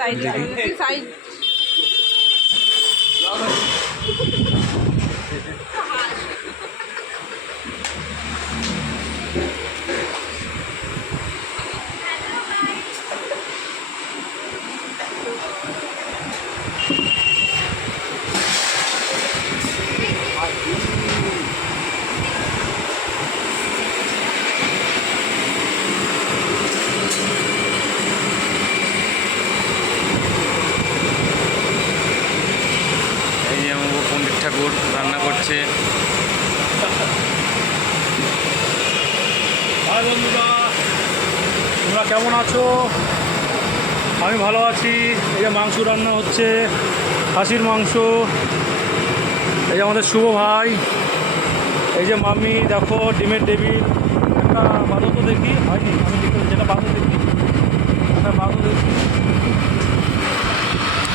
Side পণ্ডিত ঠাকুর রান্না করছে। High বন্ধুরা, তোমরা কেমন আছো? আমি ভালো আছি। এই যে মাংস রান্না হচ্ছে, খাসির মাংস। এই যে আমাদের শুভ ভাই, এই যে মামি, দেখো ডিমের টেবিল। একটা বাঁধো তো দেখি, হয়নি আমি দেখি, যেটা বাঁধো দেখি, একটা বাঁধো দেখি।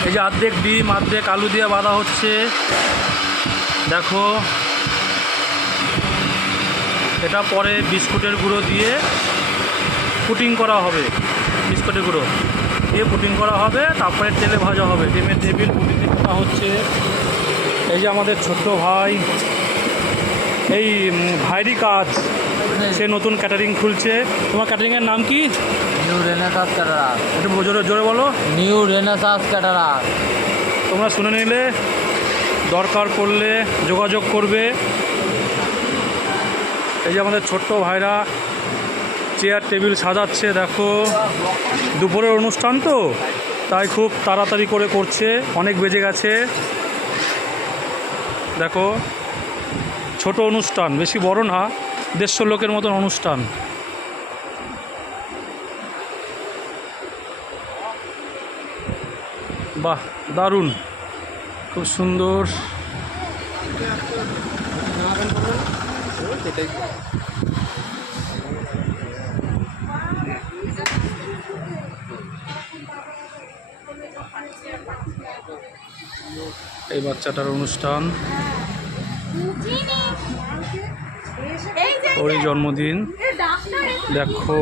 এই যে অর্ধেক ডিম অর্ধেক আলু দিয়ে বাঁধা হচ্ছে, দেখো। এটা পরে বিস্কুটের গুঁড়ো দিয়ে পুটিং করা হবে, বিস্কুটের গুঁড়ো দিয়ে পুটিং করা হবে, তারপরে তেলে ভাজা হবে। ডিমের টেবিল পুটিং করা হচ্ছে। এই যে আমাদের ছোট্ট ভাই, এই ভাইরই কাজ, সে নতুন ক্যাটারিং খুলছে। তোমার ক্যাটারিংয়ের নাম কি? New Renaissance caterer. একটু জোরে জোরে বলো। New Renaissance caterer. তোমরা শুনে নিলে, দরকার পড়লে যোগাযোগ করবে। এই যে আমাদের ছোট্ট ভাইরা চেয়ার টেবিল সাজাচ্ছে, দেখো। দুপুরের অনুষ্ঠান তো, তাই খুব তাড়াতাড়ি করে করছে, অনেক বেজে গেছে। দেখো, ছোট অনুষ্ঠান, বেশি বড় না, 150 লোকের মতন অনুষ্ঠান। বাহ, দারুণ, খুব সুন্দর। এই বাচ্চাটার অনুষ্ঠান, ওরই জন্মদিন, দেখো।